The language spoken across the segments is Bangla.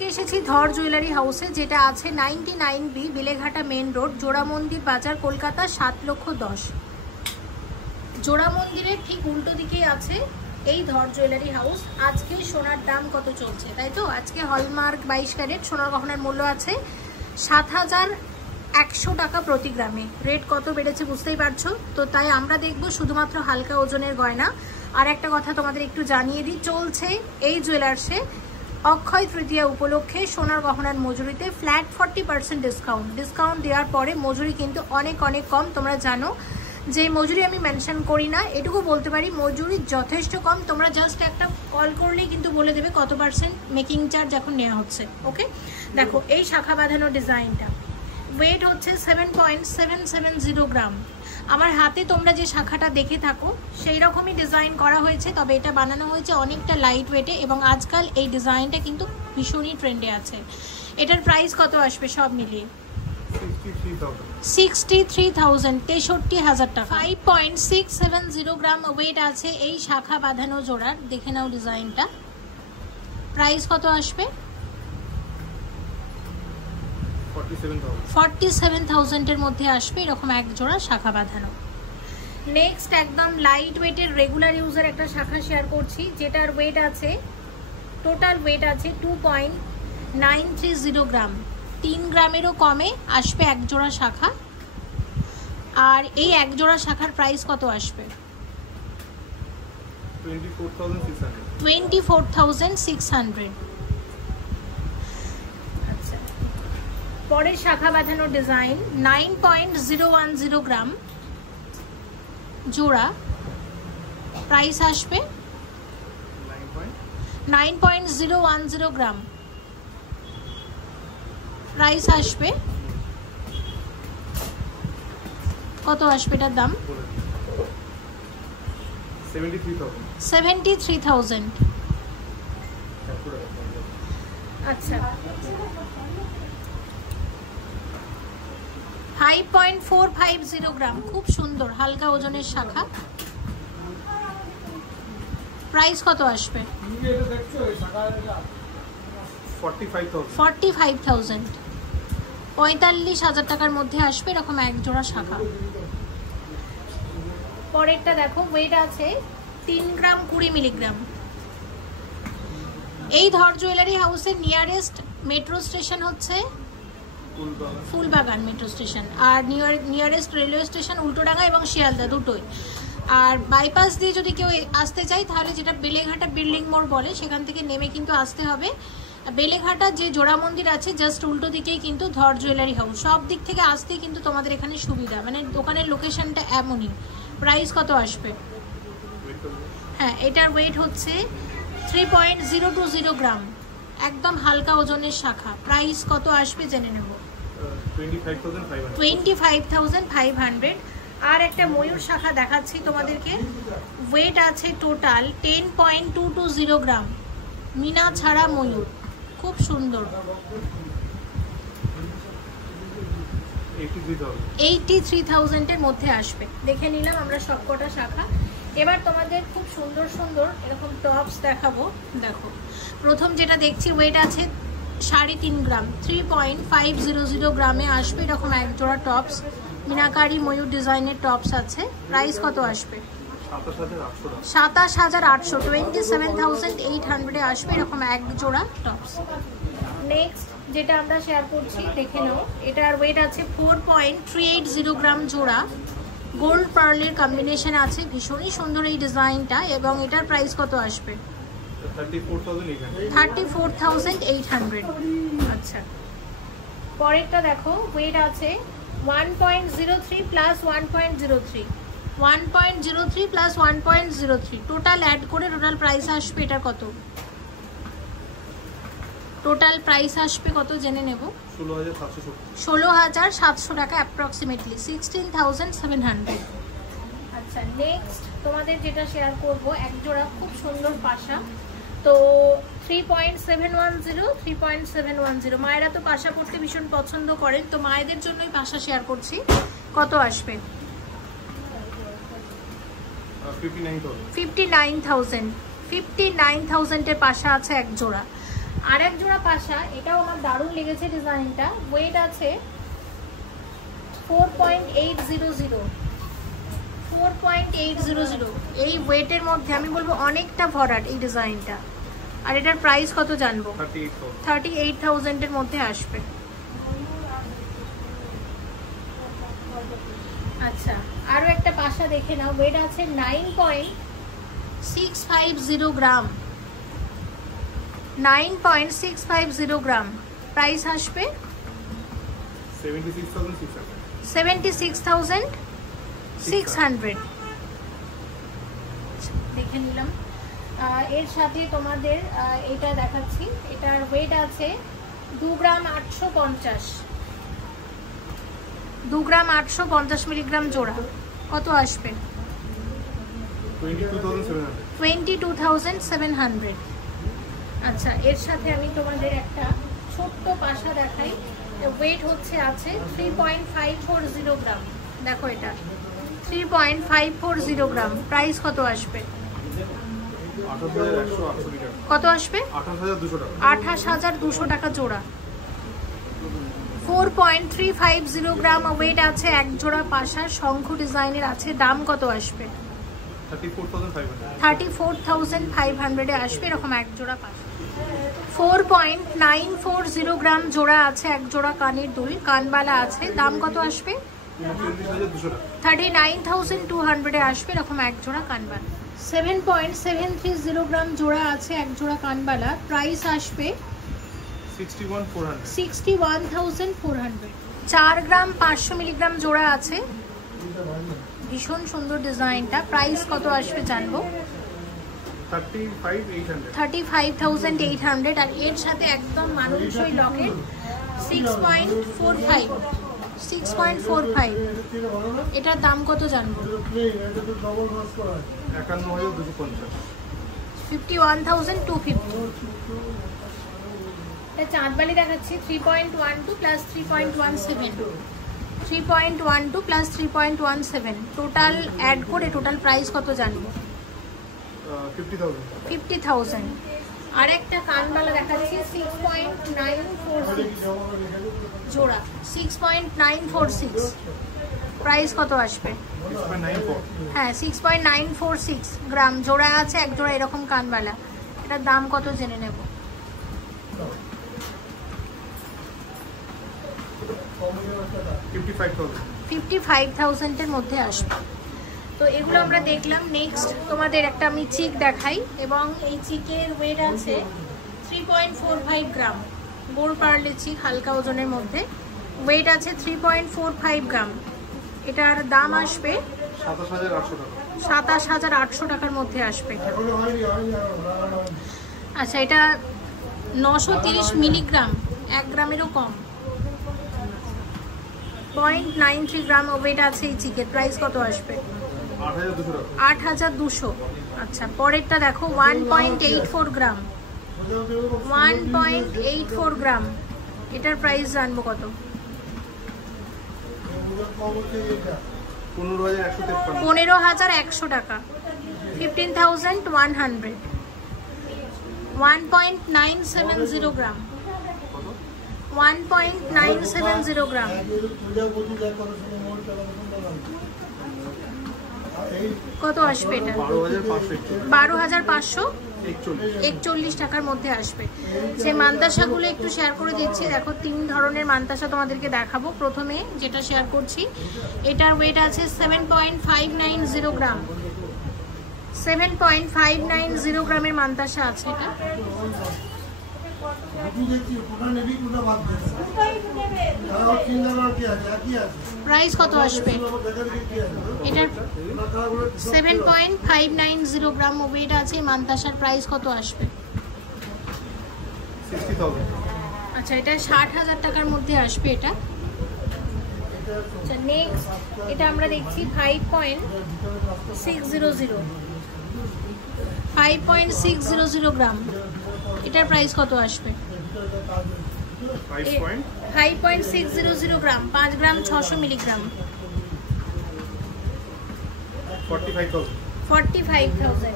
আজকে এসেছি ধর জুয়েলারি হাউসে, যেটা আছে 99B বেলেঘাটা মেন রোড, জোড়া মন্দির বাজার, কলকাতা 7,10,000। জোড়া মন্দিরের ঠিক উল্টো দিকেই আছে এই ধর জুয়েলারি হাউস। আজকে সোনার দাম কত চলছে, তাই তো? আজকে হলমার্ক 22 ক্যারেট সোনার গহনার মূল্য আছে 7,100 টাকা প্রতি গ্রামে। রেট কত বেড়েছে বুঝতেই পারছো তো, তাই আমরা দেখবো শুধুমাত্র হালকা ওজনের গয়না। আর একটা কথা তোমাদের একটু জানিয়ে দিই, চলছে এই জুয়েলার্সে অক্ষয় তৃতীয়া উপলক্ষে সোনার গহনার মজুরিতে ফ্ল্যাট 40% ডিসকাউন্ট দেওয়ার পরে মজুরি কিন্তু অনেক কম। তোমরা জানো যে মজুরি আমি মেনশন করি না, এটুকু বলতে পারি মজুরি যথেষ্ট কম। তোমরা জাস্ট একটা কল করলেই কিন্তু বলে দেবে কত পার্সেন্ট মেকিং চার্জ এখন নেওয়া হচ্ছে। ওকে, দেখো এই শাখা বাঁধানো ডিজাইনটা ওয়েট হচ্ছে 7.770 গ্রাম। আমার হাতে তোমরা যে শাখাটা দেখে থাকো সেই রকমই ডিজাইন করা হয়েছে, তবে এটা বানানো হয়েছে অনেকটা লাইট ওয়েটে এবং আজকাল এই ডিজাইনটা কিন্তু ভীষণই ট্রেন্ডে আছে। এটার প্রাইস কত আসবে সব মিলিয়ে? 63,000, 63,000 টাকা। 5.670 গ্রাম ওয়েট আছে এই শাখা বাঁধানো জোড়ার। দেখে নাও ডিজাইনটা, প্রাইস কত আসবে? 47,000 এর মধ্যে আসবে এরকম এক জোড়া শাখা বাঁধানো। নেক্সট একদম লাইট ওয়েটের রেগুলার ইউজের একটা শাখা শেয়ার করছি, যেটার ওয়েট আছে টোটাল ওয়েট আছে 2.930 গ্রাম। 3 গ্রামেরও কমে আসবে এক জোড়া শাখা। আর এই এক জোড়া শাখার প্রাইস কত আসবে? 24,600। আচ্ছা, পরের শাখা বাঁধানো ডিজাইন 9.010 গ্রাম জোড়া, প্রাইস আসবে 9.010 গ্রাম, প্রাইস আসবে কত আসবে এটার দাম? 73,000। আচ্ছা, 5.450 গ্রাম, খুব সুন্দর হালকা ওজনের শাখা, প্রাইস কত আসবে? 45,000, 45,000 টাকার মধ্যে আসবে এরকম এক জোড়া শাখা। পরেরটা দেখো ওয়েট আছে 3 গ্রাম 20 মিলিগ্রাম। এই ধর জুয়েলারি হাউসের নিয়ারেস্ট মেট্রো স্টেশন হচ্ছে ফুলবাগান মেট্রো স্টেশন, আর নিয়ারেস্ট রেলওয়ে স্টেশন উল্টোডাঙ্গা এবং শিয়ালদা দুটোই। আর বাইপাস দিয়ে যদি কেউ আসতে চায় তাহলে যেটা বেলেঘাটা বিল্ডিং মোড় বলে সেখান থেকে নেমে কিন্তু আসতে হবে। বেলেঘাটা যে জোড়া মন্দির আছে জাস্ট উল্টো দিকেই কিন্তু ধর জুয়েলারি হাউস। সব দিক থেকে আসতে কিন্তু তোমাদের এখানে সুবিধা, মানে দোকানের লোকেশনটা এমনই। প্রাইস কত আসবে? হ্যাঁ, এটার ওয়েট হচ্ছে 3.020 গ্রাম, একদম হালকা ওজনের শাখা। প্রাইস কত আসবে জেনে নেব। 25,500। আর একটা ময়ূর শাখা দেখাচ্ছি তোমাদেরকে, ওয়েট আছে টোটাল 10.220 গ্রাম, মিনা ছাড়া ময়ূর, খুব সুন্দর। 83,000 এর মধ্যে আসবে। দেখে নিলাম আমরা সবকটা শাখা। এবার তোমাদের খুব সুন্দর এরকম টপস দেখাবো। দেখো প্রথম যেটা দেখছি ওয়েট আছে 3.5 গ্রাম, 3.500 গ্রামে আসবে এরকম এক জোড়া টপস। মিনাকারি ময়ূর ডিজাইনের টপস আছে। প্রাইস কত আসবে? 27,800, 27,800 আসবে এরকম এক জোড়া টপস। নেক্সট যেটা আমরা শেয়ার করছি দেখে নাও, এটার ওয়েট আছে 4.380 গ্রাম জোড়া, গোল্ড পার্লের কম্বিনেশন আছে। ভীষণই সুন্দর এই ডিজাইনটা এবং এটার প্রাইস কত আসবে? 34,800। আচ্ছা, পরেরটা দেখো ওয়েট আছে 1.03 প্লাস 1.03, 1.03 প্লাস 1.03 টোটাল অ্যাড করে টোটাল প্রাইস আসবে এটার কত? টোটাল প্রাইস আসবে কত জেনে নেব। 16,700 টাকা অ্যাপ্রক্সিমেটলি, 16,700। আচ্ছা, নেক্সট তোমাদের যেটা শেয়ার করব এক জোড়া খুব সুন্দর পাশা। তো 3.710, মায়েরা তো পাশা পড়তে ভীষণ পছন্দ করেন, তো মায়েদের জন্যই পাশা শেয়ার করছি। কত আসবে? 59,000। 59,000 এর পাশা আছে এক জোড়া। আর এক জোড়া পাশা, এটাও আমার দারুণ লেগেছে ডিজাইনটা। ওয়েট আছে 4.800, 4.800। এই ওয়েটের মধ্যে আমি বলবো অনেকটা ভরাট এই ডিজাইনটা। আর এটার প্রাইস কত জানবো? 38,000 এর মধ্যে আসবে। আচ্ছা, আরো একটা পাশা দেখে নাও। ওয়েট আছে 9.650 গ্রাম, 9.650 গ্রাম। প্রাইস আসবে 76,600। দেখে নিলাম। এর সাথে তোমাদের এটা দেখাচ্ছি, এটার ওয়েট আছে 2 গ্রাম 850, 2 গ্রাম 850 মিলিগ্রাম জোড়া। কত আসবে? 22,700। আচ্ছা, এর সাথে আমি তোমাদের একটা ছোট্ট পাশা দেখাই। ওয়েট হচ্ছে আছে 3.540 গ্রাম। দেখো এটা 3.540 গ্রাম। প্রাইস কত আসবে? কত আসবে? 28,200 টাকা জোড়া। 4.350 গ্রাম ওয়েট আছে এক জোড়া পাশা, শঙ্খ ডিজাইনের আছে। দাম কত আসবে? 34,500 আসবে এরকম এক জোড়া পাশা। 4.940 গ্রাম জোড়া আছে এক জোড়া কানের দুল, কানবালা আছে। দাম কত আসবে? 39,200 আসবে এরকম এক জোড়া কানবালা। 7.730 গ্রাম জোড়া আছে এক জোড়া কানবালা। প্রাইস আসবে 61,400। 4 গ্রাম 500 মিলিগ্রাম জোড়া আছে, ভীষণ সুন্দর ডিজাইনটা। প্রাইস কত আসবে জানবো? 35,800। আর এর সাথে একদম মানানসই লকেট 6.45। এটার দাম কত জানবো? 51,250। চাঁদবালি দেখাচ্ছি 3.12 প্লাস 3.17, 3.12 প্লাস 3.17 টোটাল অ্যাড করে টোটাল প্রাইস কত জানবো? 50,000। আর একটা কানবালা দেখাচ্ছি 6.946 জোড়া, 6.946। প্রাইস কত আসবে? হ্যাঁ 6.946 গ্রাম জোড়া আছে এক জোড়া এরকম কানবালা। এটার দাম কত জেনে নেব? 55,000 এর মধ্যে আসবে। তো এগুলো আমরা দেখলাম। নেক্সট তোমাদের একটা আমি চিক দেখাই, এবং এই চিকের ওয়েট আছে 3.45 গ্রাম। গোল্ড পার্লের চিক, হালকা ওজনের মধ্যে। ওয়েট আছে 3.45 গ্রাম। এটার দাম আসবে 27,800 টাকার মধ্যে আসবে। আচ্ছা, এটা 930 মিলিগ্রাম, 1 গ্রামেরও কম। 0.93 গ্রাম ওয়েট আছে এই চিকের। প্রাইস কত আসবে? 8,200। আচ্ছা, পরেরটা দেখো 1.84 গ্রাম, 1.84 গ্রাম। এটার প্রাইস জানবো কত? 15,100 টাকা, 15,100। 1.970 গ্রাম, 1.970 গ্রাম। কত আসবে এটা? 12,541 টাকার মধ্যে আসবে। যে মান্তাসাগুলো একটু শেয়ার করে দিচ্ছি। দেখো 3 ধরনের মান্তাসা তোমাদেরকে দেখাবো। প্রথমে যেটা শেয়ার করছি, এটার ওয়েট আছে 7.590 গ্রাম, 7.590 গ্রামের মান্তাসা আছে এটা। প্রাইস কত আসবে? এটার 7.590 গ্রাম ওয়েট আছে মান্তাসার। প্রাইস কত আসবে? 60,000। আচ্ছা, এটা 60,000 টাকার মধ্যে আসবে এটা। আচ্ছা, নেক্সট এটা আমরা দেখছি 5.600, 5.600 গ্রাম। এটার প্রাইস কত আসবে? 5.600 গ্রাম, 5 গ্রাম 600 মিলিগ্রাম। 45,000।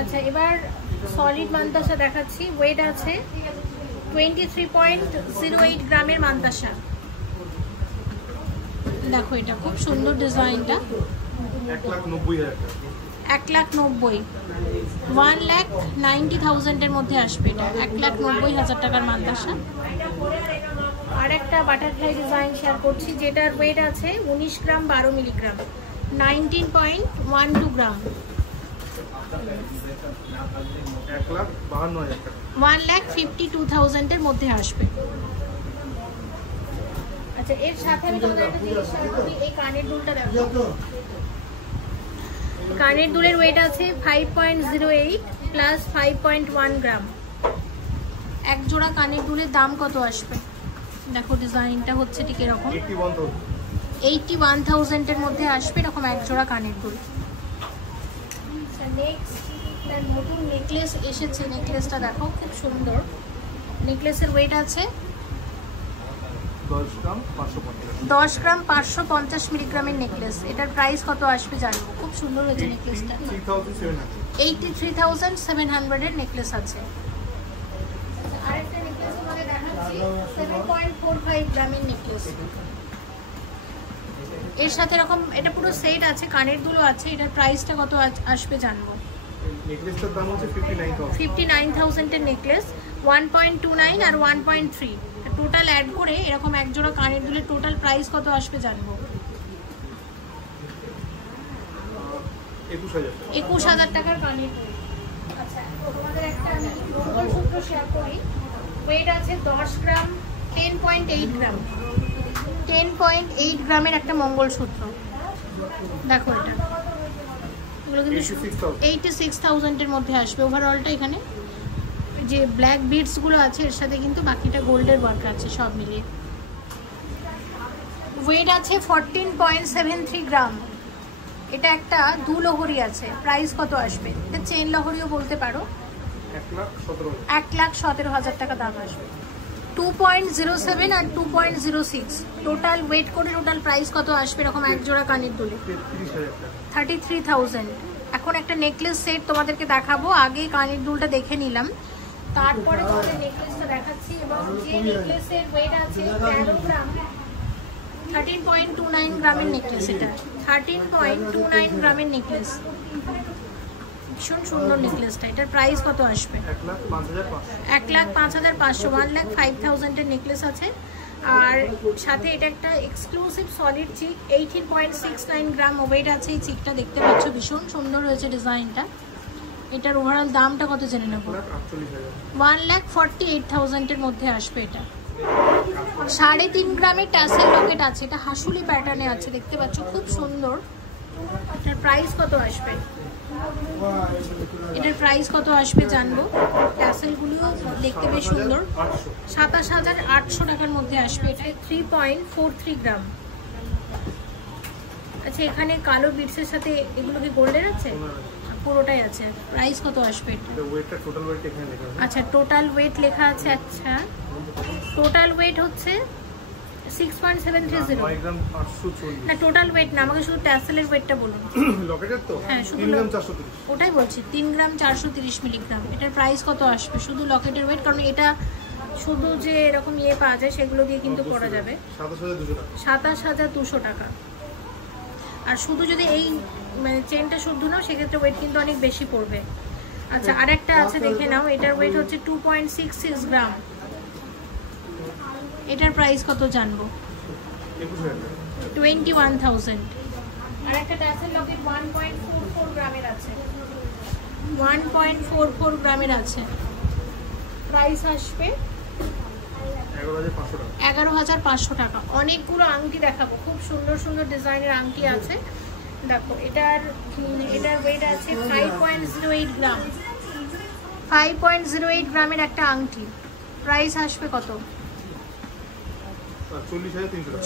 আচ্ছা, এবার সলিড মান্তাসা দেখাচ্ছি। ওয়েট আছে 23.08 গ্রামের মান্তাসা। দেখো এটা খুব সুন্দর ডিজাইনটা, 1,90,000, 1,90,000 এর মধ্যে আসবে এটা, 1,90,000 টাকার মান্তাসা। আর একটা বাটারফ্লাই ডিজাইন শেয়ার করছি যেটার ওয়েট আছে 19 গ্রাম 12 মিলিগ্রাম, 19.12 গ্রাম, 1,52,000 এর মধ্যে আসবে। আচ্ছা, এর সাথে আমি তোমাদের একটা জিনিস শেয়ার করি, এই কানের দুলটা দেখো, কানের দুলের ওয়েট আছে 5.08 প্লাস 5.1 গ্রাম। এক জোড়া কানের দুলের দাম কত আসবে দেখো, ডিজাইনটা হচ্ছে ঠিক এরকম, 81,000 এর মধ্যে আসবে এরকম এক জোড়া কানের দুল। নেক্সট নতুন নেকলেস এসেছে, নেকলেসটা দেখো খুব সুন্দর। নেকলেসের ওয়েট আছে 10 গ্রাম 550 মিলিগ্রামের নেকলেস। এটার প্রাইস কত আসবে জানবো। খুব সুন্দর হয়েছে নেকলেসটা, 83,700 এর নেকলেস আছে। আরেকটা নেকলেস তোমাদের দেখাচ্ছি, 7.45 গ্রামের নেকলেস। এর সাথে এরকম এটা পুরো সেট আছে, কানের দুলও আছে। এটার প্রাইসটা কত আসবে জানবো। নেকলেসটার দাম হচ্ছে 59,000 এর নেকলেস, 1.29 আর 1.3 টোটাল অ্যাড করে এরকম এক জোড়া কানের দুলের টোটাল প্রাইস কত আসবে জানবো। 21,000 টাকার কানের দুল। আচ্ছা, তোমাদের একটা আমি মঙ্গলসূত্র শেয়ার করি, ওয়েট আছে 10 গ্রাম 10.8 গ্রাম, 10.8 গ্রামের একটা মঙ্গলসূত্র। দেখো এটা, এগুলো কিন্তু 86,000 এর মধ্যে আসবে ওভারঅলটা। এখানে যে ব্ল্যাক বিডস গুলো আছে এর সাথে কিন্তু বাকিটা গোল্ডের ওয়ার্ক আছে সব মিলিয়ে। ওয়েট আছে 14.73 গ্রাম। এটা একটা দু লহরি আছে, প্রাইস কত আসবে। এটা চেন লহরিও বলতে পারো, 1,17,000 টাকা দাম আসবে। 2.07 আর 2.06 টোটাল ওয়েট করে টোটাল প্রাইস কত আসবে এরকম এক জোড়া কানের দুলে, 33,000। এখন একটা নেকলেস সেট তোমাদেরকে দেখাবো, আগে কানের দুলটা দেখে নিলাম, তারপরে তোমাদের নেকলেসটা দেখাচ্ছি। এবং যে নেকলেসের ওয়েট আছে 13 গ্রাম, 13.29 গ্রামের নেকলেস। এটা 13.29 গ্রামের নেকলেস, ভীষণ সুন্দর নেকলেসটা। এটার প্রাইস কত আসবে 1,05,500, 1,05,000 এর নেকলেস আছে। আর সাথে এটা একটা এক্সক্লুসিভ সলিড চিক, 18.69 গ্রাম ওয়েট আছে এই চিকটা। দেখতে পাচ্ছ ভীষণ সুন্দর হয়েছে ডিজাইনটা। এটার ওভারঅল দামটা কত জেনে নেব। 1,48,000 এর মধ্যে আসবে এটা। 3.5 গ্রামের ট্যাসেল লকেট আছে, এটা হাসুলি প্যাটার্নে আছে, দেখতে পাচ্ছ খুব সুন্দর। এটার প্রাইস কত আসবে, এটার প্রাইস কত আসবে জানবো। ট্যাসেলগুলো দেখতে বেশ সুন্দর, 27,800 টাকার মধ্যে আসবে। এটা 3.43 গ্রাম। আচ্ছা, এখানে কালো বিটসের সাথে এগুলো কি গোল্ডের আছে, পুরোটাই আছে। প্রাইস কত আসবে এটা। আচ্ছা, টোটাল ওয়েট লেখা আছে। আচ্ছা, টোটাল ওয়েট হচ্ছে 6.730। না, টোটাল ওয়েট না, আমাকে শুধু ট্যাসেলের ওয়েটটা বলুন। হ্যাঁ, শুধু ওটাই বলছি, 3 গ্রাম 430 মিলিগ্রাম। এটার প্রাইস কত আসবে শুধু লকেটের ওয়েট, কারণ এটা শুধু যে এরকম ইয়ে পাওয়া যায় সেগুলো দিয়ে কিন্তু করা যাবে। 27,200 টাকা। আর শুধু যদি এই চেনটা শুদ্ধ নাও সেক্ষেত্রে ওয়েট কিন্তু অনেক বেশি পড়বে। আচ্ছা, আর একটা আছে দেখে নাও, এটার ওয়েট হচ্ছে 2.66 গ্রাম। এটার প্রাইস কত জানবো। 21,000। আর একটা ট্যাসেল লকেট 1.44 গ্রামের আছে, 1.44 গ্রামের আছে। প্রাইস আসবে 11,500 টাকা। অনেকগুলো আংটি দেখাবো, খুব সুন্দর সুন্দর ডিজাইনের আংটি আছে। দেখো, এটার ওয়েট আছে 5.08 গ্রাম, 5.08 গ্রামের একটা আংটি। প্রাইস আসবে কত,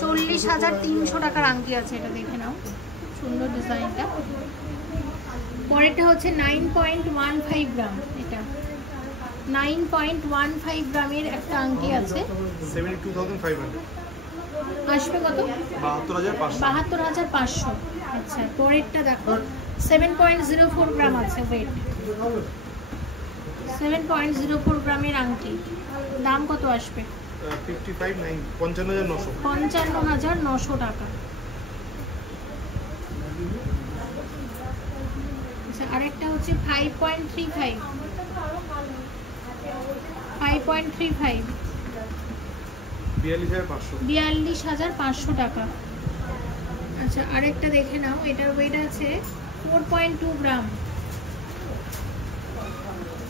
40,300 টাকার আংটি আছে। এটা দেখে নাও, সুন্দর ডিজাইনটা। পরেরটা হচ্ছে 9.15 গ্রাম। এটা 9.15 গ্রামের একটা আংটি আছে, 72,500 আসবে কত, 72,500। আচ্ছা, পরেরটা দেখো 7.04 গ্রাম আছে ওয়েট, 7.04 গ্রামের আংটি, দাম কত আসবে? 55,900 টাকা। আচ্ছা, আরেকটা হচ্ছে 5.35 42,500 টাকা। আচ্ছা, আরেকটা দেখে নাও, এটার ওয়েট আছে 4.2 গ্রাম,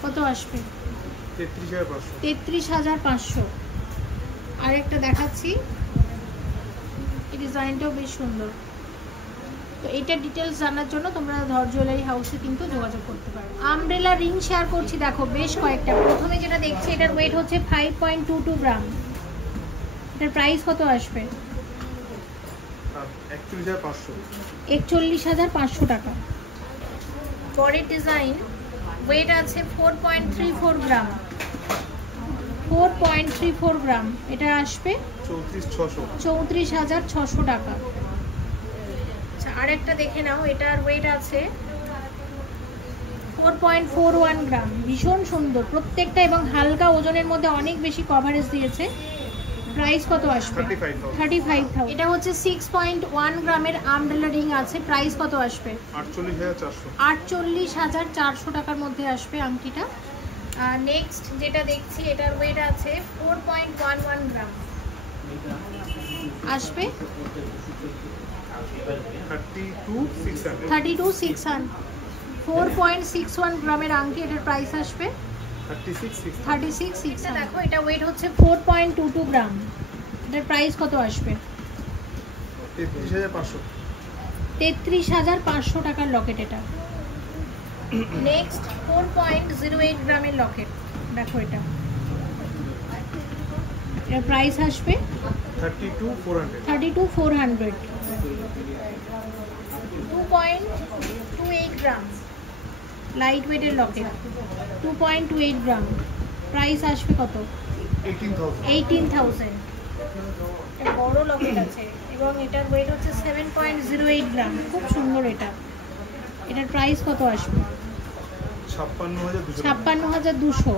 কত আসবে? 33,500। আরেকটা দেখাচ্ছি, এই ডিজাইনটাও বেশ সুন্দর। তো এইটার ডিটেলস জানার জন্য তোমরা ধর জুয়েলারি হাউসে কিন্তু যোগাযোগ করতে পারো। আমব্রেলা রিং শেয়ার করছি, দেখো বেশ কয়েকটা। প্রথমে যেটা দেখছি এটার ওয়েট হচ্ছে 5.22 গ্রাম, এটার প্রাইস কত আসবে? 41,500 টাকা। পরের ডিজাইন, ওয়েট আছে 4.34 গ্রাম, 4.34 গ্রাম, এটা আসবে 34,600 টাকা। আচ্ছা, আরেকটা দেখে নাও, এটার ওয়েট আছে 4.41 গ্রাম, ভীষণ সুন্দর প্রত্যেকটা এবং হালকা ওজনের মধ্যে অনেক বেশি কভারেজ দিয়েছে। প্রাইস কত আসবে? 35,000। এটা হচ্ছে 6.1 গ্রামের আমব্রেলা রিং আছে, প্রাইস কত আসবে? 48,400 টাকার মধ্যে আসবে আংটিটা। নেক্সট যেটা দেখছি, এটার ওয়েট আছে 4.11 গ্রাম, আসবে 32,600। 4.61 গ্রামের আংটি, এটার প্রাইস আসবে 36,600। দেখো, এটা ওয়েট হচ্ছে 4.22 গ্রাম, এটার প্রাইস কত আসবে? 33,500 টাকার লকেট এটা। নেক্সট 4.08 গ্রামের লকেট, দেখো এটা, এর প্রাইস আসবে 32,400। 2.28 গ্রাম লাইট ওয়েটের লকেট, 2.28 গ্রাম, প্রাইস আসবে কত? 18,000। এটা বড় লকেট আছে এবং এটার ওয়েট হচ্ছে 7.08 গ্রাম, খুব সুন্দর এটা। এটার প্রাইস কত আসবে? 56,200।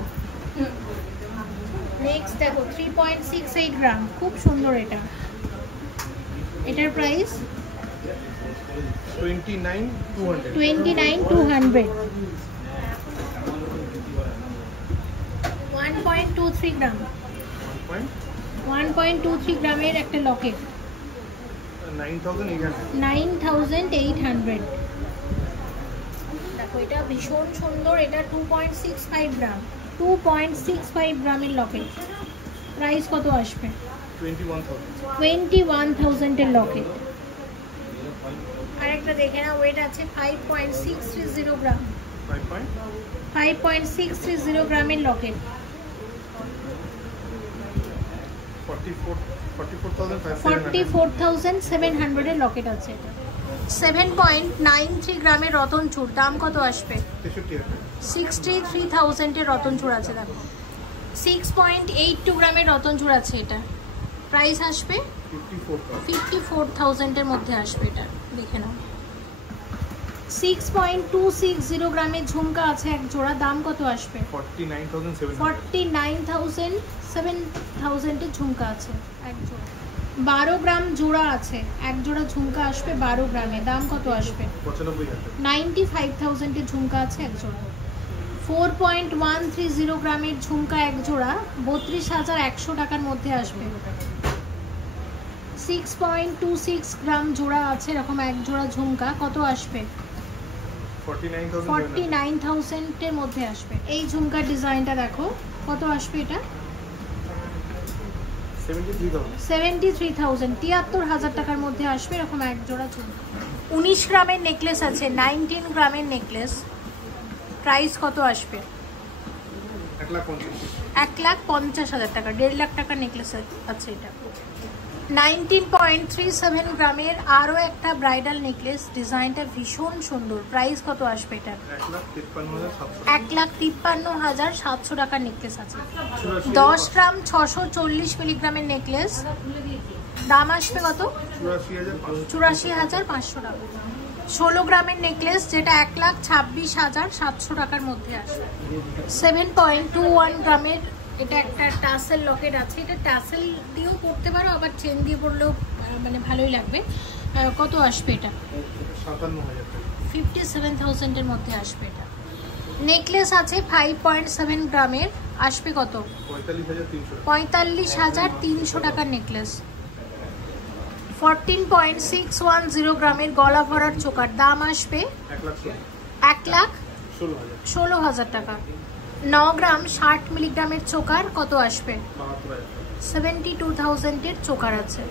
নেক্সট দেখো 3.68 গ্রাম, খুব সুন্দর এটা, এটার প্রাইস 29,200। 1.23 গ্রাম, 1.23 গ্রামের একটা লকেট, 9,800। দেখো, এটা ভীষণ সুন্দর, এটা 2.65 গ্রাম, 2.65 গ্রামের লকেট, প্রাইস কত আসবে? 21,000 এর লকেট। আরেকটা দেখে না, ওয়েট আছে 5.630 গ্রাম, 5.630 গ্রামের লকেট, 44,700 এর লকেট আছে এটা। 7.93 গ্রামের রতন চূড়, দাম কত আসবে? 63,000 এর রতন চূড় আছে। দেখো 6.82 গ্রামের রতন চূড় আছে, এটা প্রাইস আসবে 54,000 এর মধ্যে আসবে এটা, দেখে নাও। 6.260 গ্রামের ঝুমকা আছে এক জোড়া, দাম কত আসবে? 49,700 এর ঝুমকা আছে এক জোড়া। 12 গ্রাম জোড়া আছে, এক জোড়া ঝুমকা আসবে 12 গ্রামে, দাম কত আসবে? 95,000 এর ঝুমকা আছে এক জোড়া। 4.130 গ্রামের ঝুমকা এক জোড়া 32,100 টাকার মধ্যে আসবে। 6.26 গ্রাম জোড়া আছে এরকম এক জোড়া ঝুমকা, কত আসবে? 49,000 এর মধ্যে আসবে। এই ঝুমকার ডিজাইনটা দেখো, কত আসবে এটা? 73,000, 73,000 টাকার মধ্যে আসবে এরকম এক জোড়া ঝুমকা। 19 গ্রামের নেকলেস আছে, 19 গ্রামের নেকলেস, প্রাইস কত আসবে? 1,50,000 টাকা, 1.5 লাখ টাকার নেকলেস আছে এটা। 19.37 গ্রামের আরো একটা ব্রাইডাল নেকলেস, ডিজাইনটা ভীষণ সুন্দর, প্রাইস কত আসবে এটা? 1,53,700 টাকার নেকলেস আছে। 10 গ্রাম 640 মিলিগ্রামের নেকলেস, দাম আসবে কত? 84,500 টাকা। 16 গ্রামের নেকলেস, যেটা 1,26,700 টাকার মধ্যে আসবে। 7.21 গ্রামের এটা একটা টাসেল লকেট আছে। এটা টাসেল দিয়েও পড়তে পারো, আবার চেন দিয়ে পড়লেও মানে ভালোই লাগবে। কত আসবে এটা? 57,000 এর মধ্যে আসবে এটা। নেকলেস আছে 5.7 গ্রামের, আসবে কত? 45,300 টাকার নেকলেস। 14.610 গ্রামের গলা ভরার চোকার, দাম আসবে 1,16,000 টাকা। 9 গ্রাম 60 মিলিগ্রামের চোকার, কত আসবে? 72,000 এর চোকার আছে।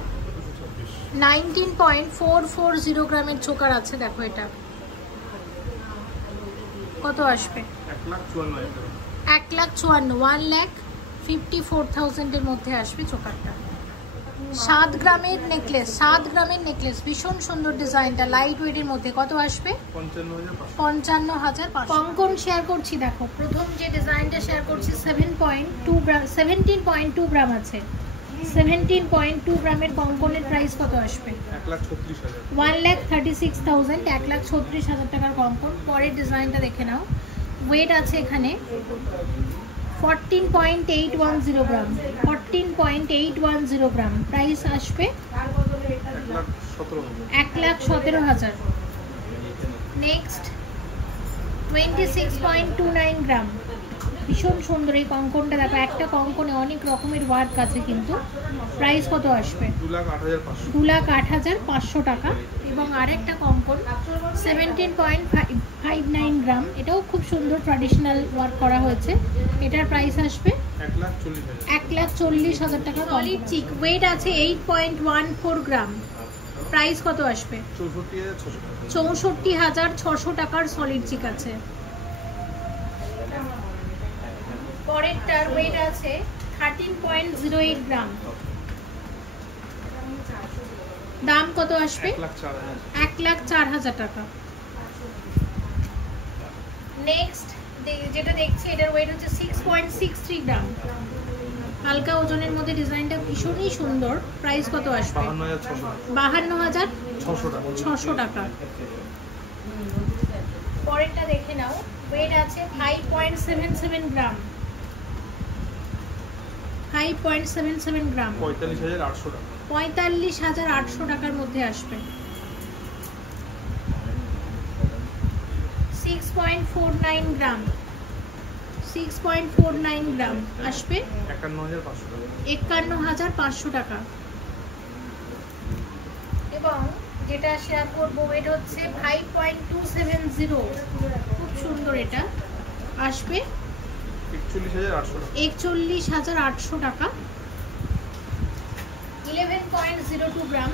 19.440 গ্রামের চোকার আছে, দেখো এটা কত আসবে? 1,54,000 এর মধ্যে আসবে চোকারটা। 7 গ্রামের নেকলেস, 7 গ্রামের নেকলেস, ভীষণ সুন্দর ডিজাইনটা, লাইট ওয়েটের মধ্যে, কত আসবে? 55,500। কঙ্কন শেয়ার করছি, দেখো প্রথম যে ডিজাইনটা শেয়ার করছি 17.2 গ্রাম আছে। 17.2 গ্রামের কঙ্কনের প্রাইস কত আসবে? 1,36,000, 1,36,000 টাকার কঙ্কন। পরের ডিজাইনটা দেখে নাও, ওয়েট আছে এখানে 14.810 গ্রাম, 14.810 গ্রাম, প্রাইস আসবে 1,17,000। নেক্সট 26.29 গ্রাম, ভীষণ সুন্দর এই কঙ্কনটা, দেখো একটা কঙ্কনে অনেক রকমের ওয়ার্ক আছে কিন্তু। প্রাইস কত আসবে? 2,08,500 টাকা। এবং আরেকটা কঙ্কন 17.59 গ্রাম, এটাও খুব সুন্দর ট্র্যাডিশনাল ওয়ার্ক করা হয়েছে। এটার প্রাইস আসবে 1,40,000 টাকা। সলিড চিক, ওয়েট আছে 8.14 গ্রাম, প্রাইস কত আসবে? 64,600 টাকার সলিড চিক আছে। পরেরটার ওয়েট আছে 13.08 গ্রাম, দাম কত আসবে? 1,04,000 টাকা। নেক্সট যেটা দেখছি এটার ওয়েট হচ্ছে 6.63 গ্রাম, হালকা ওজনের মধ্যে, ডিজাইনটা ভীষণই সুন্দর। প্রাইস কত আসবে? 52,600 টাকা। পরেরটা দেখে নাও, ওয়েট আছে 5.77 গ্রাম, 5.77 গ্রাম, 45,800 টাকার মধ্যে আসবে। 6.49 গ্রাম, 6.49 গ্রাম আসবে 51,500 টাকা। এবং যেটা শেয়ার করবো ওয়েট হচ্ছে 5.270, খুব সুন্দর, এটা আসবে 41,800 টাকা। 11.02 গ্রাম,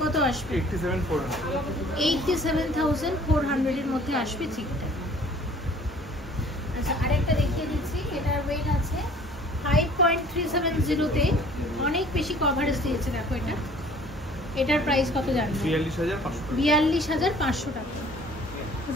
কত আসবে? 87,400 এর মধ্যে আসবে চিকটা। আচ্ছা, আরেকটা দেখিয়ে দিচ্ছি, এটার ওয়েট আছে 5.370 তে, অনেক বেশি কভারেজ দিয়েছে, দেখো এটা। এটার প্রাইস কত জানবে? 42,500 টাকা।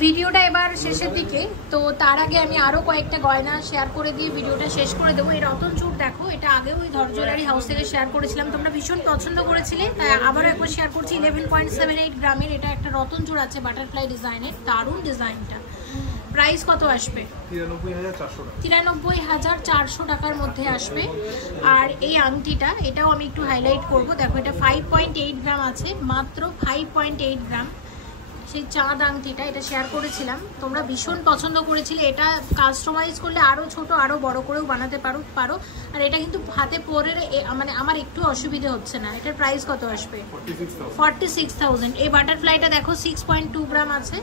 ভিডিওটা এবার শেষের দিকে, তো তার আগে আমি আরো কয়েকটা গয়না শেয়ার করে দিয়ে ভিডিওটা শেষ করে দেবো। এই রতন চূড় দেখো, এটা আগেও ওই ধর জুয়েলারি হাউস থেকে শেয়ার করেছিলাম, তোমরা ভীষণ পছন্দ করেছিলে, তাই আবারও একবার শেয়ার করছি। 11.78 গ্রামের এটা একটা রতন চূড় আছে বাটারফ্লাই ডিজাইনের, দারুণ ডিজাইনটা। প্রাইস কত আসবে? 93,400 টাকার মধ্যে আসবে। আর এই আংটিটা, এটাও আমি একটু হাইলাইট করব, দেখো এটা 5.8 গ্রাম আছে, মাত্র 5.8 গ্রাম। সেই চাঁদ আংটিটা, এটা শেয়ার করেছিলাম, তোমরা ভীষণ পছন্দ করেছিলে। এটা কাস্টমাইজ করলে আরও ছোট আরও বড় করেও বানাতে পারো। আর এটা কিন্তু হাতে পরে মানে আমার একটু অসুবিধে হচ্ছে না। এটার প্রাইস কত আসবে? 46,000। এই বাটারফ্লাইটা দেখো 6.2 গ্রাম আছে,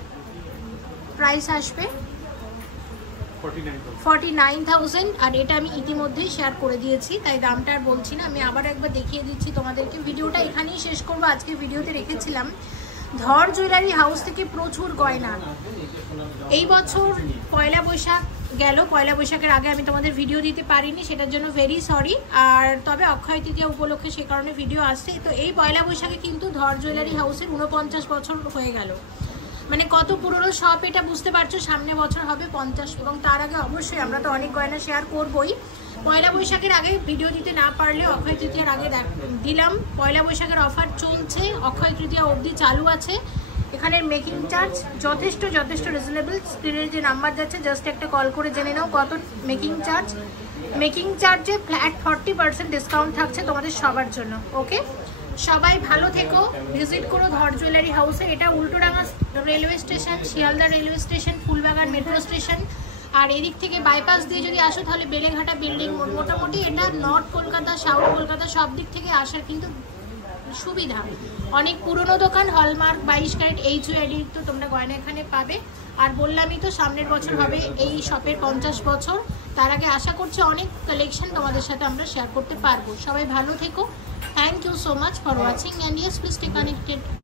প্রাইস আসবে 49,000। আর এটা আমি ইতিমধ্যেই শেয়ার করে দিয়েছি, তাই দামটা আর বলছি না, আমি আবার একবার দেখিয়ে দিচ্ছি তোমাদেরকে। ভিডিওটা এখানেই শেষ করবো। আজকে ভিডিওতে রেখেছিলাম ধর জুয়েলারি হাউস থেকে প্রচুর গয়না। এই বছর পয়লা বৈশাখ গেল, পয়লা বৈশাখের আগে আমি তোমাদের ভিডিও দিতে পারিনি, সেটার জন্য ভেরি সরি। আর তবে অক্ষয় তৃতীয়া উপলক্ষে সে কারণে ভিডিও আসছে। তো এই পয়লা বৈশাখে কিন্তু ধর জুয়েলারি হাউসের 49 বছর হয়ে গেল, মানে কত পুরনো শপ এটা বুঝতে পারছো। সামনে বছর হবে 50, এবং তার আগে অবশ্যই আমরা তো অনেক গয়না শেয়ার করবই। পয়লা বৈশাখের আগে ভিডিও দিতে না পারলে অক্ষয় তৃতীয়ার আগে দিলাম। পয়লা বৈশাখের অফার চলছে, অক্ষয় তৃতীয়া অবধি চালু আছে। এখানের মেকিং চার্জ যথেষ্ট রিজনেবল। স্ক্রিনের যে নাম্বার যাচ্ছে জাস্ট একটা কল করে জেনে নাও কত মেকিং চার্জ। মেকিং চার্জে ফ্ল্যাট 40% ডিসকাউন্ট থাকছে তোমাদের সবার জন্য। ওকে, সবাই ভালো থেকো, ভিজিট করো ধর জুয়েলারি হাউসে। এটা Ultadanga railway station, Sealdah railway station, Phoolbagan metro station. আর এদিক থেকে বাইপাস দিয়ে যদি আসো তাহলে বেলেঘাটা বিল্ডিং। মোটামুটি এটা নর্থ কলকাতা, সাউথ কলকাতা সব দিক থেকে আসার কিন্তু সুবিধা। অনেক পুরনো দোকান, হলমার্ক 22 ক্যারেট HUID তো তোমরা গয়না এখানে পাবে। আর বললামই তো সামনের বছর হবে এই শপের 50 বছর। তার আগে আশা করছি অনেক কালেকশন তোমাদের সাথে আমরা শেয়ার করতে পারবো। সবাই ভালো থেকো। Thank you so much for watching, and yes please stay connected.